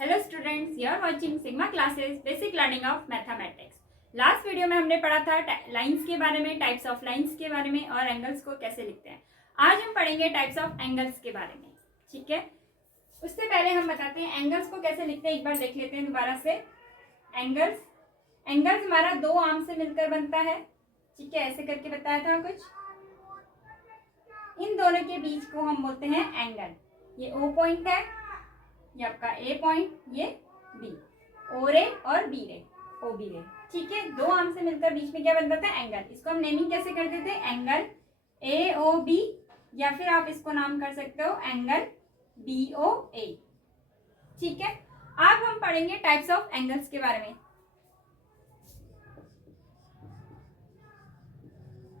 Hello students, you are watching Sigma classes basic learning of mathematics. Last video में हमने पढ़ा था lines के बारे में, टाइप्स ऑफ लाइंस के बारे में और एंगल्स को कैसे लिखते हैं। आज हम पढ़ेंगे टाइप्स ऑफ एंगल्स के बारे में। ठीक है, उससे पहले हम बताते हैं एंगल्स को कैसे लिखते हैं। एक बार देख लेते हैं दोबारा से। एंगल्स हमारा दो आर्म से मिलकर बनता है। ठीक है, ऐसे करके बताया था कुछ। इन दोनों के बीच को हम बोलते हैं एंगल। ये ओ पॉइंट है, ये आपका ए पॉइंट, ये बी, ओ रे और बी रे, ओ बी रे। ठीक है, दो आर्म से मिलकर बीच में क्या बनता था? एंगल। इसको हम नेमिंग कैसे करते थे? एंगल ए ओ बी, या फिर आप इसको नाम कर सकते हो एंगल बी ओ ए। ठीक है, अब हम पढ़ेंगे टाइप्स ऑफ एंगल्स के बारे में।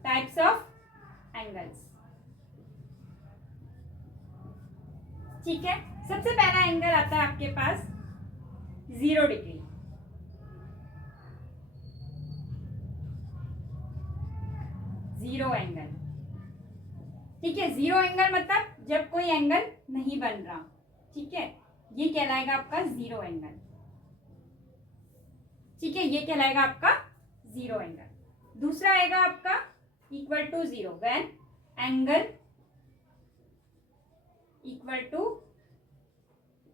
Types of angles. ठीक है, सबसे पहला एंगल आता है आपके पास 0 डिग्री। Zero angle. ठीक है, जीरो एंगल मतलब जब कोई एंगल नहीं बन रहा। ठीक है, ये कहलाएगा आपका जीरो एंगल। ठीक है, ये कहलाएगा आपका जीरो एंगल। दूसरा आएगा आपका equal to zero, when angle equal to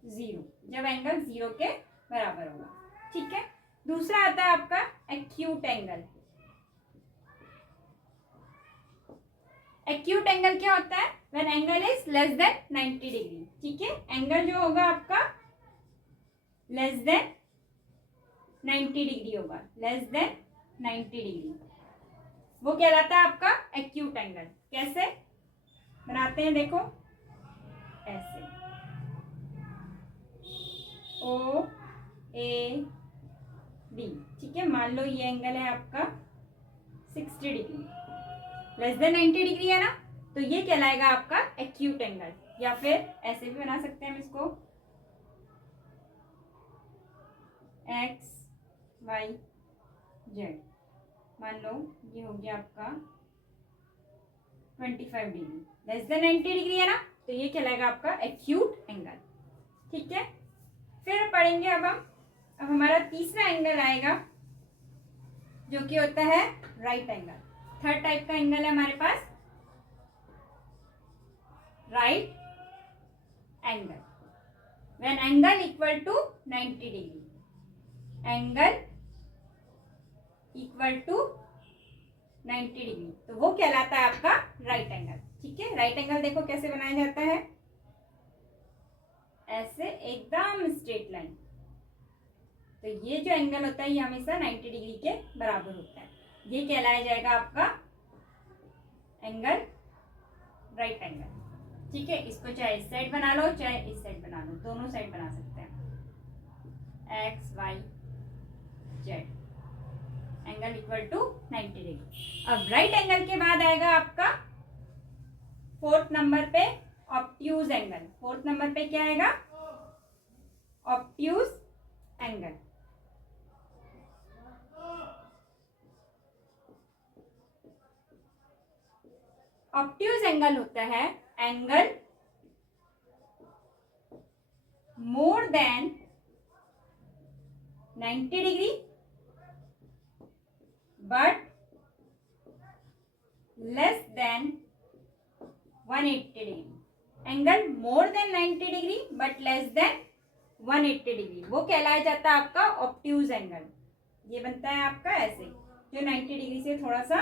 zero, जब एंगल जीरो के बराबर होगा। ठीक है, दूसरा आता है आपका एक्यूट एंगल। एक्यूट एंगल क्या होता है? When angle is less than 90 degree. ठीक है, एंगल जो होगा आपका लेस देन 90 डिग्री होगा, लेस देन 90 डिग्री, वो कहलाता है आपका एक्यूट एंगल। कैसे बनाते हैं देखो, ऐसे ओ ए बी। ठीक है, मान लो ये एंगल है आपका 60 डिग्री, लेस देन 90 डिग्री है ना, तो ये कहलाएगा आपका एक्यूट एंगल। या फिर ऐसे भी बना सकते हैं हम इसको, एक्स वाई जेड। मान लो ये हो गया आपका 25 डिग्री, लेस देन 90 डिग्री है ना, तो ये कहलाएगा आपका एक्यूट एंगल। ठीक है, फिर पढ़ेंगे अब हमारा तीसरा एंगल आएगा जो कि होता है राइट एंगल। थर्ड टाइप का एंगल है हमारे पास right angle. When angle equal to 90 degree, angle equal to 90 degree, तो वो कहलाता है आपका राइट एंगल। ठीक है, राइट एंगल देखो कैसे बनाया जाता है, ऐसे एकदम स्ट्रेट लाइन। तो ये जो एंगल होता है ये हमेशा 90 डिग्री के बराबर होता है, ये कहलाया जाएगा आपका एंगल राइट एंगल। ठीक है, इसको चाहे इस साइड बना लो चाहे इस साइड बना लो, दोनों साइड बना सकते हैं। X Y Z, angle equal to 90 degree. अब राइट एंगल के बाद आएगा आपका फोर्थ नंबर पे ऑब्ट्यूज एंगल। फोर्थ नंबर पे क्या आएगा? Obtuse angle. ऑब्ट्यूज एंगल होता है angle more than 90 degree but less than 180 degree. Angle more than 90 degree but less than 180 degree, वो कहलाया जाता है आपका ऑब्ट्यूज एंगल। ये बनता है आपका ऐसे, जो 90 डिग्री से थोड़ा सा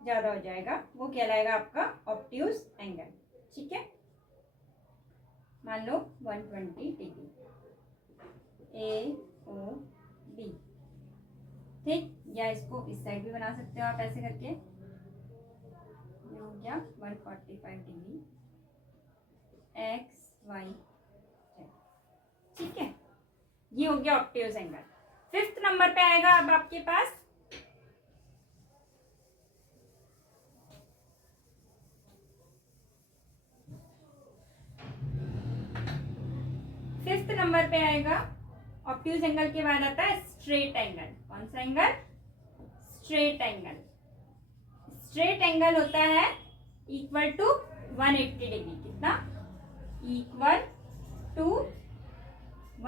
ज्यादा हो जाएगा, वो कहलाएगा आपका ऑब्ट्यूज एंगल। ठीक है, मान लो 120 डिग्री, ए ओ बी। ठीक, या इसको इस साइड भी बना सकते हो आप ऐसे करके, ये हो गया 145 डिग्री, एक्स वाई जेड। ठीक है, ये हो गया ऑब्ट्यूज एंगल। फिफ्थ नंबर पे आएगा अब आपके पास फिफ्थ नंबर पे आएगा ऑब्ट्यूज एंगल के बाद आता है स्ट्रेट एंगल। कौन सा angle? Straight angle. Straight angle होता है इक्वल टू 180 डिग्री। कितना? इक्वल टू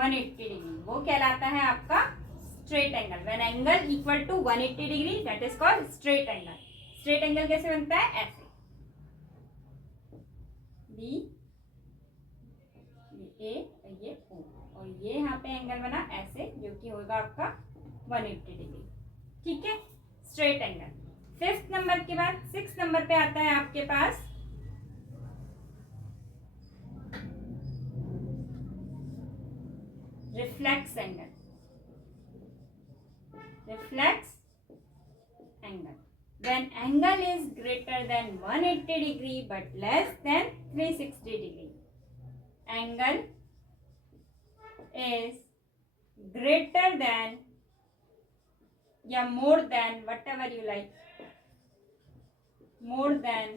180 डिग्री, वो कहलाता है आपका straight angle. When angle equal to 180 degree that is called straight angle. Straight angle कैसे बनता है? ऐसे, बी, ये ए, ये ओ, और ये यहाँ पे एंगल बना ऐसे, जो कि होगा आपका 180 डिग्री। ठीक है, स्ट्रेट एंगल। 5th नंबर के बाद 6th नंबर पे आता है आपके पास reflex angle. Reflex angle, when angle is greater than 180 degree but less than 360 degree, angle is greater than या more than, whatever you like, more than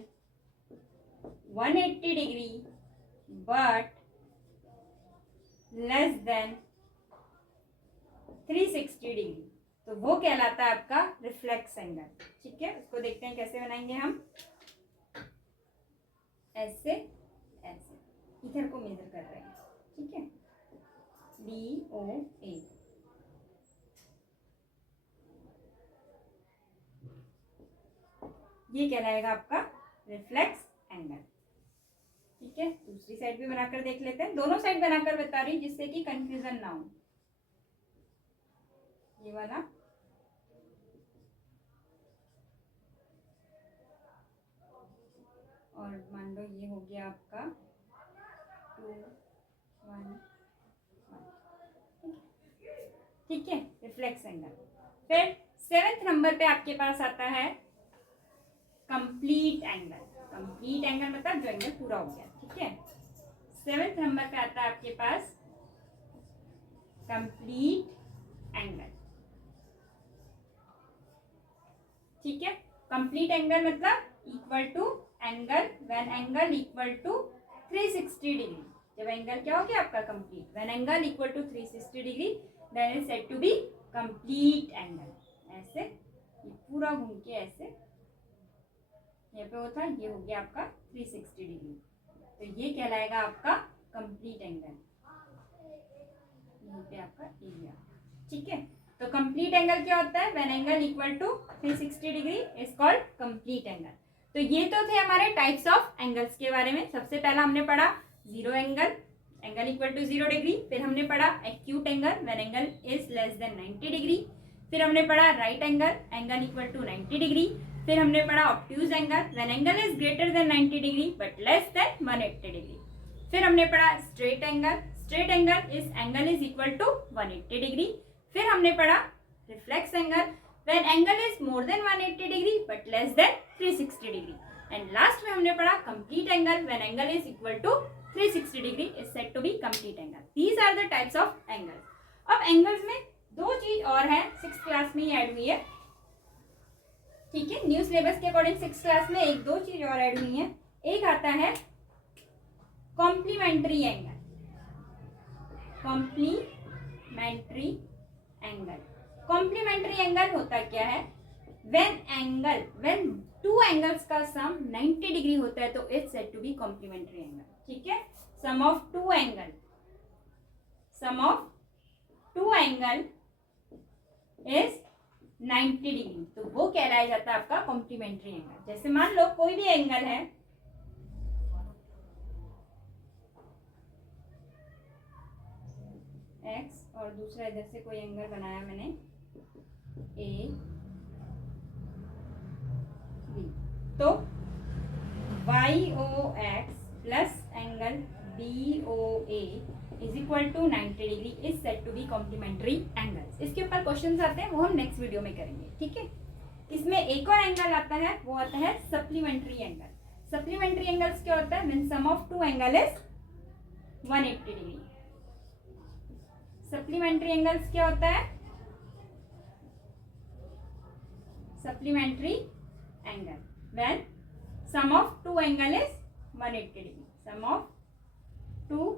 180 degree but less than 360 degree, तो वो कहलाता है आपका रिफ्लेक्स एंगल। ठीक है, उसको देखते हैं कैसे बनाएंगे हम। ऐसे ऐसे इधर को मेजर कर रहे हैं। ठीक है, डी ओ ए, ये कहलाएगा आपका रिफ्लेक्स एंगल। ठीक है, दूसरी साइड भी बनाकर देख लेते हैं। दोनों साइड बनाकर बता रही जिससे कि कंफ्यूजन ना हो। ये वाला और मान लो ये हो गया आपका 2 1 1। ठीक है, रिफ्लेक्स एंगल। फिर 7th नंबर पे आपके पास आता है कंप्लीट एंगल। कंप्लीट एंगल मतलब जो एंगल पूरा हो गया। ठीक है, 7th नंबर पे आता है आपके पास कंप्लीट एंगल। ठीक है, कंप्लीट एंगल मतलब equal to angle when angle equal to 360 degree. जब एंगल क्या हो गया आपका complete, when angle equal to 360 degree then is said to be complete angle. ऐसे ये पूरा घूम के ऐसे यहाँ पे होता है, ये हो गया आपका 360 डिग्री, तो ये कहलाएगा आपका कंप्लीट एंगल। यहाँ पे आपका एरिया। ठीक है, तो कंप्लीट एंगल क्या होता है? When angle equal to 360 degree is called complete angle. तो ये तो थे हमारे टाइप्स ऑफ एंगल्स के बारे में। सबसे पहला हमने पढ़ा zero angle, angle equal to 0 degree. फिर हमने पढ़ा acute angle when angle is less than 90 degree. फिर हमने पढ़ा right angle, angle equal to 90 degree. फिर हमने पढ़ा obtuse angle when angle is greater than 90 degree but less than 180 degree. फिर हमने पढ़ा straight angle, straight angle is angle is equal to 180 degree. फिर हमने पढ़ा reflex angle when angle is more than 180 degree but less than 360 degree. And last में हमने पढ़ा complete angle when angle is equal to 360 degree is said to be complete angle. These are the types of angles. अब angles में दो चीज और है, 6th class में ही ऐड हुई है। ठीक है, न्यू सिलेबस के अकॉर्डिंग 6th क्लास में एक दो चीज और ऐड हुई है। एक आता है complementary angle. Complementary angle, complementary angle होता क्या है? व्हेन टू एंगल्स का सम 90 डिग्री होता है तो it's said to be complementary angle. ठीक है, sum of two angle is 90 degree, तो वो कहलाया जाता है आपका कॉम्प्लीमेंट्री एंगल। जैसे मान लो कोई भी एंगल है, एक्स, और दूसरा इधर से कोई एंगल बनाया मैंने ए बी, तो Y O X plus angle B O A is equal to 90 degree is said to be complementary angles. इसके ऊपर क्वेश्चंस आते हैं, वो हम नेक्स्ट वीडियो में करेंगे। ठीक है, इसमें एक और एंगल आता है, वो आता है सप्लीमेंट्री एंगल। सप्लीमेंट्री एंगल्स क्या होता है? When sum of two angle is 180 degree. Supplementary angles क्या होता है? Supplementary angle when sum of two angle is 180 degree. Sum of two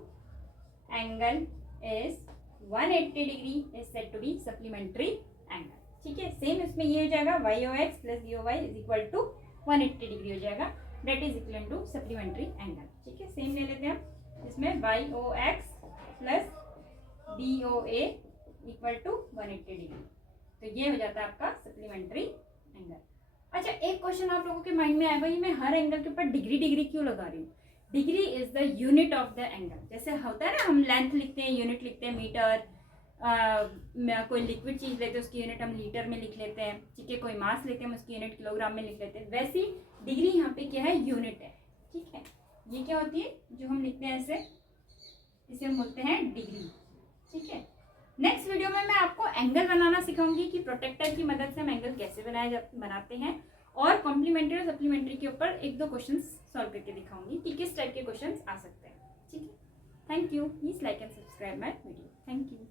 angle is 180 degree is said to be supplementary angle. ठीक है, same इसमें ये हो जाएगा Y O X plus B O Y is equal to 180 degree हो जाएगा, that is equal to supplementary angle. ठीक है, सेम ले लेते हैं हम। इसमें Y O X plus DOA equal to 180 degree. तो ये हो जाता है आपका सप्लीमेंट्री एंगल। अच्छा, एक क्वेश्चन आप लोगों के माइंड में आएगा, ये मैं हर एंगल के ऊपर डिग्री डिग्री क्यों लगा रही हूँ? Degree is the unit of the angle. जैसे होता है ना, हम लेंथ लिखते हैं, यूनिट लिखते हैं मीटर, कोई लिक्विड चीज़ लेते हैं उसकी यूनिट हम लीटर में लिख लेते हैं, ठीक है, कोई मास लेते हैं हम उसकी यूनिट किलोग्राम में लिख लेते हैं। वैसी डिग्री यहाँ पे क्या है? यूनिट है, ठीक है। ये क्या होती है जो हम लिखते हैं ऐसे, इसे हम बोलते हैं डिग्री, ठीक है। नेक्स्ट वीडियो में मैं आपको एंगल बनाना सिखाऊंगी कि प्रोटेक्टर की मदद से हम एंगल कैसे बनाते हैं, और कॉम्प्लीमेंट्री और सप्लीमेंट्री के ऊपर 1-2 क्वेश्चंस सॉल्व करके दिखाऊंगी कि किस टाइप के क्वेश्चंस आ सकते हैं, ठीक है। Thank you. Please like and subscribe my video. Thank you.